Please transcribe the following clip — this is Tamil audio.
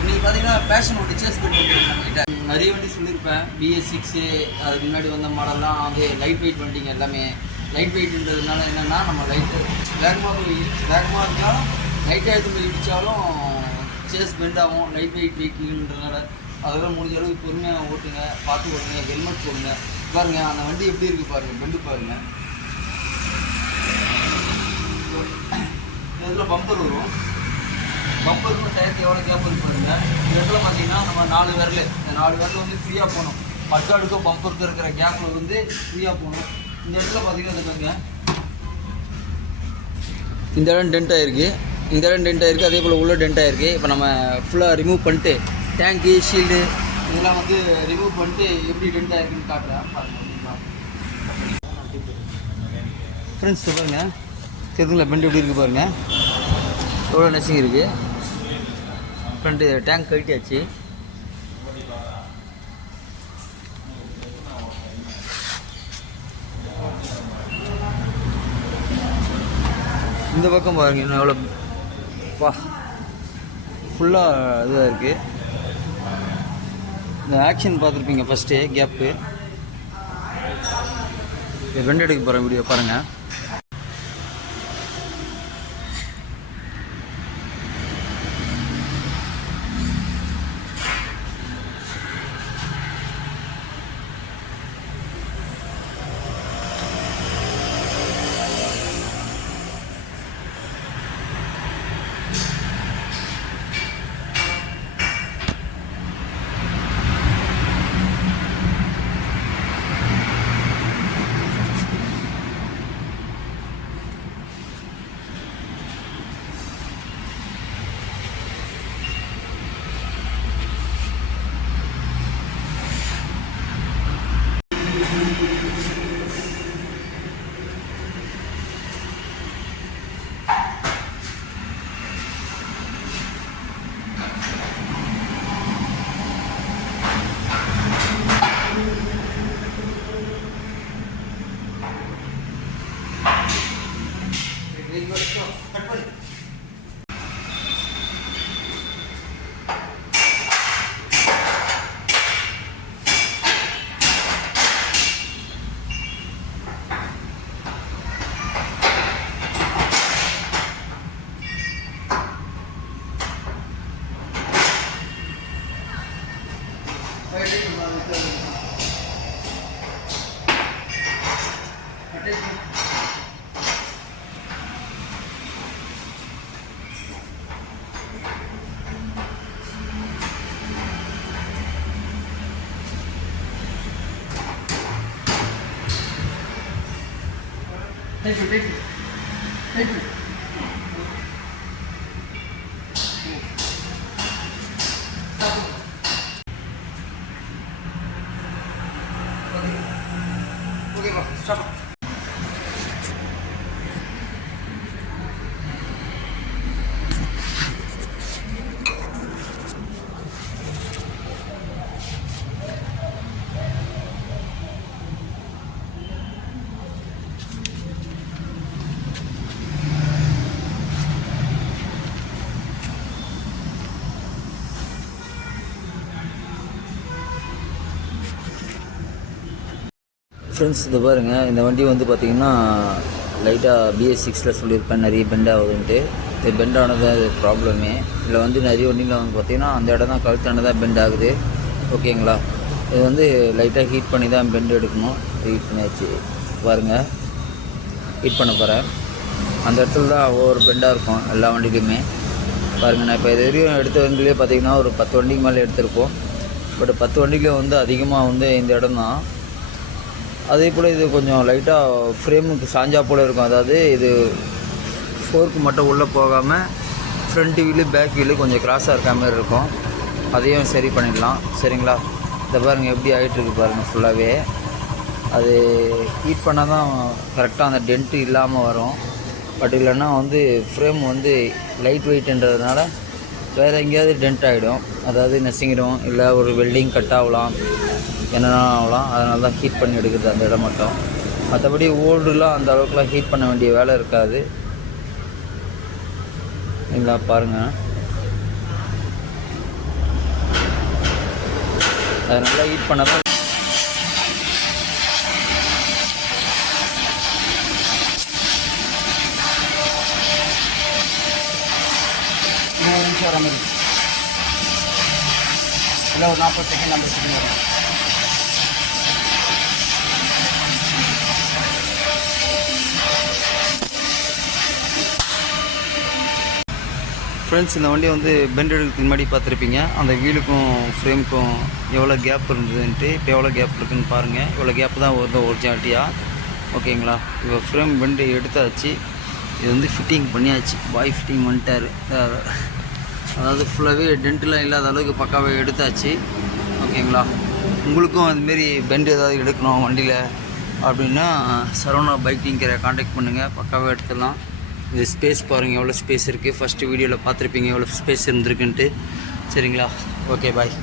இன்றைக்கி பார்த்தீங்கன்னா பேஷன் ஒன்று சேஸ் பண்ணிட்டு நம்மகிட்ட நிறைய வண்டி சொல்லியிருப்பேன். BS6 அதுக்கு முன்னாடி வந்த மாடல்லாம் வந்து லைட் வெயிட் வண்டிங்க எல்லாமே. லைட் வெயிட்ன்றதுனால என்னென்னா நம்ம லைட்டு வேகமாக இருந்தாலும் லைட்டாக எடுத்து போய் இடித்தாலும் சேஸ் பெண்ட் ஆகும். லைட் வெயிட்ன்றதுனால அதெல்லாம் முடிஞ்ச அளவுக்கு பொறுமையாக ஓட்டுங்க, பார்த்து ஓட்டுங்க, ஹெல்மெட் போடுங்க. பாருங்கள் அந்த வண்டி எப்படி இருக்குது பாருங்கள், பெண்டு பாருங்கள். இதில் பம்பர் வரும். பம்பருக்கு டயருக்கு எவ்வளோ கேப் இருக்கு பாருங்க. இந்த இடத்துல பார்த்தீங்கன்னா நம்ம 4 விரல், இந்த 4 விரல் வந்து ஃப்ரீயாக போகணும். மட்காடுக்கும் பம்பருக்கு இருக்கிற கேப்பில் வந்து ஃப்ரீயாக போகணும். இந்த இடத்துல பார்த்தீங்கன்னா பாருங்க, இந்த இடம் டென்ட் ஆகிருக்கு, இந்த இடம் டென்ட் ஆகிருக்கு, அதே போல் உள்ள டென்ட் ஆகிருக்கு. இப்போ நம்ம ஃபுல்லாக ரிமூவ் பண்ணிட்டு டேங்க்கு ஷீல்டு இதெல்லாம் வந்து ரிமூவ் பண்ணிட்டு எப்படி டென்ட் ஆகிருக்குன்னு காட்டுறேன் பாருங்கள். ஃப்ரெண்ட்ஸ் பாருங்கள், தெரியுதுங்களா பெண்டு எப்படி இருக்குது பாருங்கள், எவ்வளோ நெசிங் இருக்குது. ஃப்ரெண்டு டேங்க் கழட்டியாச்சு. இந்த பக்கம் பாருங்க இன்னும் எவ்வளோ ஃபுல்லாக இதாக இருக்குது. இந்த ஆக்ஷன் பார்த்துருப்பீங்க ஃபஸ்ட்டு கேப்பு. பெண்ட் எடுக்க போகிற வீடியோ பாருங்கள். Take it. Okay, stop. Friends இதை பாருங்கள், இந்த வண்டி வந்து பார்த்திங்கன்னா லைட்டாக BS6 சொல்லியிருப்பேன் நிறைய பெண்ட் ஆகுதுன்ட்டு. இது பெண்ட் ஆனது அது ப்ராப்ளமே. இதில் வந்து நிறைய வண்டியில் வந்து பார்த்திங்கன்னா அந்த இடம் தான் கழுத்தானதான் பெண்ட் ஆகுது. ஓகேங்களா, இது வந்து லைட்டாக ஹீட் பண்ணி தான் பெண்ட் எடுக்கணும். ஹீட் பண்ணியாச்சு பாருங்கள், ஹீட் பண்ண போகிறேன். அந்த இடத்துல தான் ஒவ்வொரு பெண்டாக இருக்கும் எல்லா வண்டிலையுமே. பாருங்கள், நான் இப்போ இது வரையும் எடுத்த வண்டியிலே பார்த்திங்கன்னா ஒரு 10 வண்டிக்கு மேலே எடுத்திருப்போம். பட் 10 வண்டியில் வந்து அதிகமாக வந்து இந்த இடம் தான். அதே போல் இது கொஞ்சம் லைட்டாக ஃப்ரேமுக்கு சாஞ்சா போல் இருக்கும். அதாவது இது ஃபோர்க்கு மட்டும் உள்ளே போகாமல் ஃப்ரண்ட் வீலு பேக் வீலு கொஞ்சம் கிராஸாக இருக்க மாதிரி இருக்கும். அதையும் சரி பண்ணிடலாம். சரிங்களா, இதை பாருங்கள் எப்படி ஆகிட்டுருக்கு பாருங்கள். ஃபுல்லாகவே அது ஹீட் பண்ணால் தான் கரெக்டாக அந்த டென்ட்டு இல்லாமல் வரும். பட் இல்லைன்னா வந்து ஃப்ரேம் வந்து லைட் வெயிட்ன்றதுனால வேறு எங்கேயாவது டென்ட் ஆகிடும், அதாவது நெசிங்கிடும், இல்லை ஒரு வெல்டிங் கட் ஆகலாம், என்னென்ன ஆகலாம். அதனால தான் ஹீட் பண்ணி எடுக்கிறது அந்த இடம் மட்டும். மற்றபடி ஓல்டுலாம் அந்த அளவுக்குலாம் ஹீட் பண்ண வேண்டிய வேலை இருக்காது. இல்லை பாருங்கள், அது நல்லா ஹீட் பண்ண தான். வர மாதிரி இல்லை, ஒரு 40 செகண்ட் 50 செகண்ட் வரும். ஃப்ரெண்ட்ஸ், இந்த வண்டி வந்து பெண்ட் எடுக்கிறதுக்கு முன்னாடி பார்த்துருப்பீங்க. அந்த வீலுக்கும் ஃப்ரேமுக்கும் எவ்வளோ கேப் இருந்ததுன்ட்டு. இப்போ எவ்வளோ கேப் இருக்குதுன்னு பாருங்கள். இவ்வளோ கேப் தான் வருது ஒரிஜினாலிட்டியாக. ஓகேங்களா? இப்போ ஃப்ரேம் பெண்டு எடுத்தாச்சு. இது வந்து ஃபிட்டிங் பண்ணியாச்சு. பாய் ஃபிட்டிங் பண்ணிட்டார். அதாவது ஃபுல்லாகவே டென்ட்டுலாம் இல்லாத அளவுக்கு பக்காவே எடுத்தாச்சு. ஓகேங்களா? உங்களுக்கும் அதுமாரி பெண்டு ஏதாவது எடுக்கணும் வண்டியில் அப்படின்னா சரவணா பைக்கிங் கேரை காண்டாக்ட் பண்ணுங்கள். பக்காவே எடுத்துடலாம். இது ஸ்பேஸ் பாருங்கள், எவ்வளோ ஸ்பேஸ் இருக்குது. ஃபஸ்ட்டு வீடியோவில் பார்த்துருப்பீங்க எவ்வளோ ஸ்பேஸ் இருந்திருக்குன்ட்டு. சரிங்களா? ஓகே, பாய்.